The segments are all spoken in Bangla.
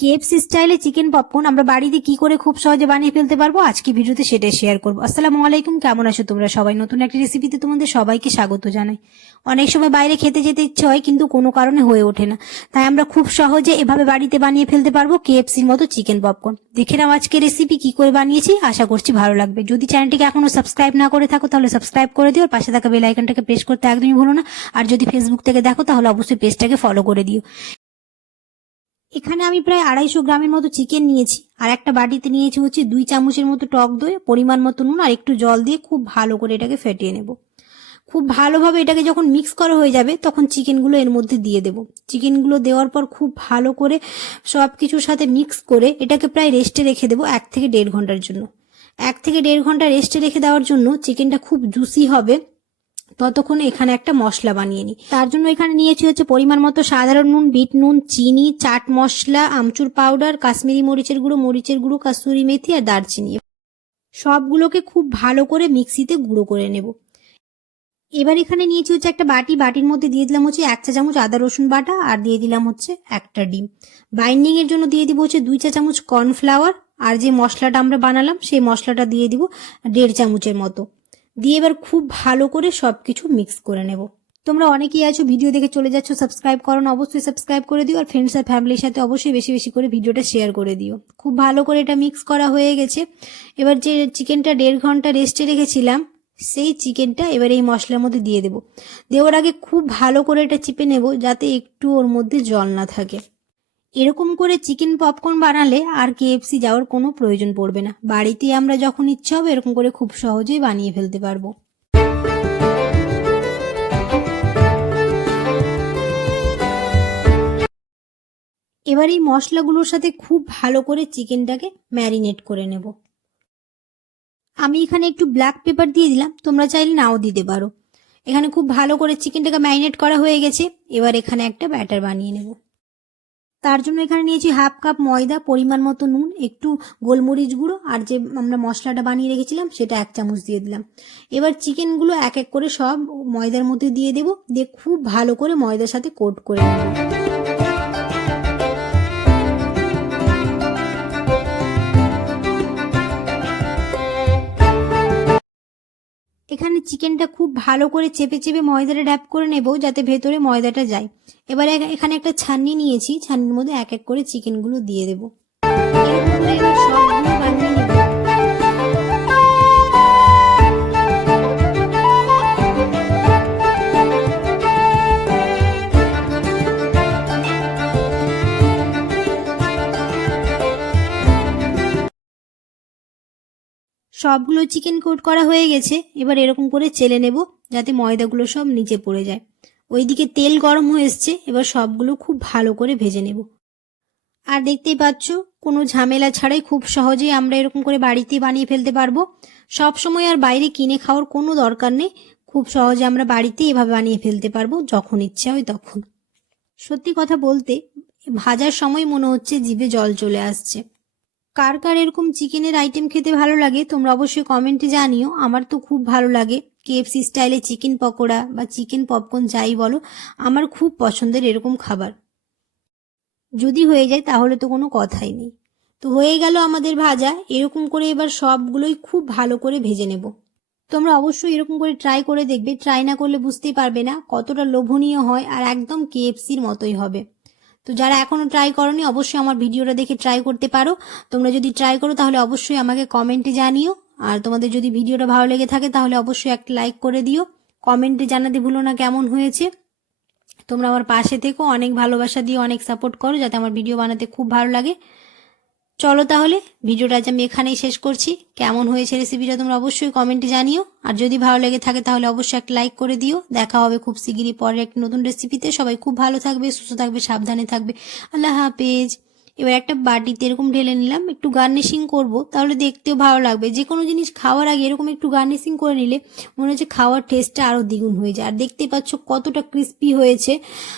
কেএফসি স্টাইলে চিকেন পপকর্ন আমরা বাড়িতে কি করে খুব সহজে বানিয়ে ফেলতে পারব? আজকে ভিডিওতে সেটাই শেয়ার করব। আসসালামু আলাইকুম, কেমন আছো তোমরা? সবাই নতুন একটা রেসিপিতে তোমাদের সবাইকে স্বাগত জানাই। অনেক সময় বাইরে খেতে যেতে ইচ্ছে হয়, কিন্তু কোনো কারণে হয়ে ওঠে না। তাই আমরা খুব সহজে এভাবে বাড়িতে বানিয়ে ফেলতে পারব কেএফসির মতো চিকেন পপকর্ন দেখে নাও আজকে রেসিপি কি করে বানিয়েছি, আশা করছি ভালো লাগবে। যদি চ্যানেলটিকে এখনও সাবস্ক্রাইব না করে থাকো, তাহলে সাবস্ক্রাইব করে দিও আর পাশে থাকা বেল আইকনটাকে প্রেস করতে একদমই ভুলো না। আর যদি ফেসবুক থেকে দেখো, তাহলে অবশ্যই পেজটাকে ফলো করে দিও। এখানে আমি প্রায় আড়াইশো গ্রামের মতো চিকেন নিয়েছি। আর একটা বাটিতে নিয়েছি হচ্ছে দুই চামচের মতো টক দই, পরিমাণ মতো নুন আর একটু জল দিয়ে খুব ভালো করে এটাকে ফেটিয়ে নেব। খুব ভালোভাবে এটাকে যখন মিক্স করা হয়ে যাবে, তখন চিকেনগুলো এর মধ্যে দিয়ে দেব। চিকেনগুলো দেওয়ার পর খুব ভালো করে সব কিছুর সাথে মিক্স করে এটাকে প্রায় রেস্টে রেখে দেবো এক থেকে দেড় ঘণ্টার জন্য। এক থেকে দেড় ঘণ্টা রেস্টে রেখে দেওয়ার জন্য চিকেনটা খুব জুসি হবে। ততক্ষণে এখানে একটা মশলা বানিয়ে নিই। তার জন্য এখানে নিয়েছি হচ্ছে পরিমাণ মতো সাধারণ নুন, বিট নুন, চিনি, চাট মশলা, আমচুর পাউডার, কাশ্মীরি মরিচের গুঁড়ো মরিচের গুঁড়ো, কাস্তুরি মেথি আর দারচিনি। সবগুলোকে খুব ভালো করে মিক্সিতে গুঁড়ো করে নেব। এবার এখানে নিয়েছি হচ্ছে একটা বাটি। বাটির মধ্যে দিয়ে দিলাম হচ্ছে এক চা চামচ আদা রসুন বাটা আর দিয়ে দিলাম হচ্ছে একটা ডিম। বাইন্ডিং এর জন্য দিয়ে দিব হচ্ছে দুই চা চামচ কর্নফ্লাওয়ার। আর যে মশলাটা আমরা বানালাম, সেই মশলাটা দিয়ে দিব দেড় চামচের মতো। দিয়ে এবার খুব ভালো করে সব কিছু মিক্স করে নেব। তোমরা অনেকেই আছো ভিডিও দেখে চলে যাচ্ছ সাবস্ক্রাইব করো না, অবশ্যই সাবস্ক্রাইব করে দিও, আর ফ্রেন্ডস আর ফ্যামিলির সাথে অবশ্যই বেশি বেশি করে ভিডিওটা শেয়ার করে দিও। খুব ভালো করে এটা মিক্স করা হয়ে গেছে। এবার যে চিকেনটা দেড় ঘণ্টা রেস্টে রেখেছিলাম, সেই চিকেনটা এবার এই মশলার মধ্যে দিয়ে দেবো। দেওয়ার আগে খুব ভালো করে এটা চিপে নেব, যাতে একটু ওর মধ্যে জল না থাকে। এরকম করে চিকেন পপকর্ন বানালে আর কেএফসি যাওয়ার কোনো প্রয়োজন পড়বে না। বাড়িতে আমরা যখন ইচ্ছা হবে এরকম করে খুব সহজেই বানিয়ে ফেলতে পারব। এবার এই মশলাগুলোর সাথে খুব ভালো করে চিকেনটাকে ম্যারিনেট করে নেব। আমি এখানে একটু ব্ল্যাক পেপার দিয়ে দিলাম, তোমরা চাইলে নাও দিতে পারো। এখানে খুব ভালো করে চিকেনটাকে ম্যারিনেট করা হয়ে গেছে, এবার এখানে একটা ব্যাটার বানিয়ে নেব। তার জন্য এখানে নিয়েছি হাফ কাপ ময়দা, পরিমাণ মতো নুন, একটু গোলমরিচ গুঁড়ো, আর যে আমরা মশলাটা বানিয়ে রেখেছিলাম সেটা এক চামচ দিয়ে দিলাম। এবার চিকেনগুলো এক এক করে সব ময়দার মধ্যে দিয়ে দেবো, দিয়ে খুব ভালো করে ময়দার সাথে কোট করে নেব। এখানে চিকেনটা খুব ভালো করে চেপে চেপে ময়দাটা ড্যাপ করে নেব যাতে ভেতরে ময়দাটা যায়। এবারে এখানে একটা ছান্নি নিয়েছি, ছান্নির মধ্যে এক এক করে চিকেনগুলো দিয়ে দেব। সবগুলো বানিয়ে সবগুলো চিকেন কোট করা হয়ে গেছে। এবার এরকম করে চেলে নেব যাতে ময়দাগুলো সব নিচে পড়ে যায়। ওইদিকে তেল গরম হয়ে এসছে, এবার সবগুলো খুব ভালো করে ভেজে নেব। আর দেখতেই পাচ্ছ, কোনো ঝামেলা ছাড়াই খুব সহজেই আমরা এরকম করে বাড়িতে বানিয়ে ফেলতে পারব। সব সময় আর বাইরে কিনে খাওয়ার কোনো দরকার নেই। খুব সহজে আমরা বাড়িতে এভাবে বানিয়ে ফেলতে পারব, যখন ইচ্ছা হয় তখন। সত্যি কথা বলতে, ভাজার সময় মনে হচ্ছে জিভে জল চলে আসছে। কার কার এরকম চিকেনের আইটেম খেতে ভালো লাগে, তোমরা অবশ্যই কমেন্টে জানিও। আমার তো খুব ভালো লাগে। কেএফসি স্টাইলে চিকেন পকোড়া বা চিকেন পপকর্ন যাই বলো, আমার খুব পছন্দের এরকম খাবার। যদি হয়ে যায় তাহলে তো কোনো কথাই নেই। তো হয়ে গেল আমাদের ভাজা, এরকম করে এবার সবগুলোই খুব ভালো করে ভেজে নেব। তোমরা অবশ্যই এরকম করে ট্রাই করে দেখবে। ট্রাই না করলে বুঝতেই পারবে না কতটা লোভনীয় হয় আর একদম কেএফসির মতোই হবে। তো যারা এখনও ট্রাই করনি, অবশ্যই আমার ভিডিওটা দেখে ট্রাই করতে পারো। তোমরা যদি ট্রাই করো, তাহলে অবশ্যই আমাকে কমেন্টে জানিও। আর তোমাদের যদি ভিডিওটা ভালো লেগে থাকে, তাহলে অবশ্যই একটা লাইক করে দিও। কমেন্টে জানাতে ভুলো না কেমন হয়েছে। তোমরা আমার পাশে থেকো, অনেক ভালোবাসা দিয়ে অনেক সাপোর্ট করো, যাতে আমার ভিডিও বানাতে খুব ভালো লাগে। চলো তাহলে, ভিডিওটা আজ আমি এখানেই শেষ করছি। কেমন হয়েছে রেসিপিটা তোমরা অবশ্যই কমেন্টে জানিও। আর যদি ভালো লেগে থাকে তাহলে অবশ্যই একটা লাইক করে দিও। দেখা হবে খুব শিগগিরই পরে একটা নতুন রেসিপিতে সবাই খুব ভালো থাকবে, সুস্থ থাকবে, সাবধানে থাকবে। আল্লাহ হাফেজ। এবার একটা বাটিতে এরকম ঢেলে নিলাম, একটু গার্নিশিং করব, তাহলে দেখতেও ভালো লাগবে। যে কোনো জিনিস খাওয়ার আগে এরকম একটু গার্নিশিং করে নিলে মনে হচ্ছে খাওয়ার টেস্টটা আরও দ্বিগুণ হয়ে যায়। আর দেখতে পাচ্ছ কতটা ক্রিস্পি হয়েছে,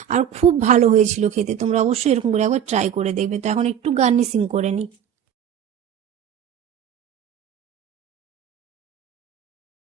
আর খুব ভালো হয়েছিল খেতে। তোমরা অবশ্যই এরকম করে একবার ট্রাই করে দেখবে। তো এখন একটু গার্নিশিং করে নিই।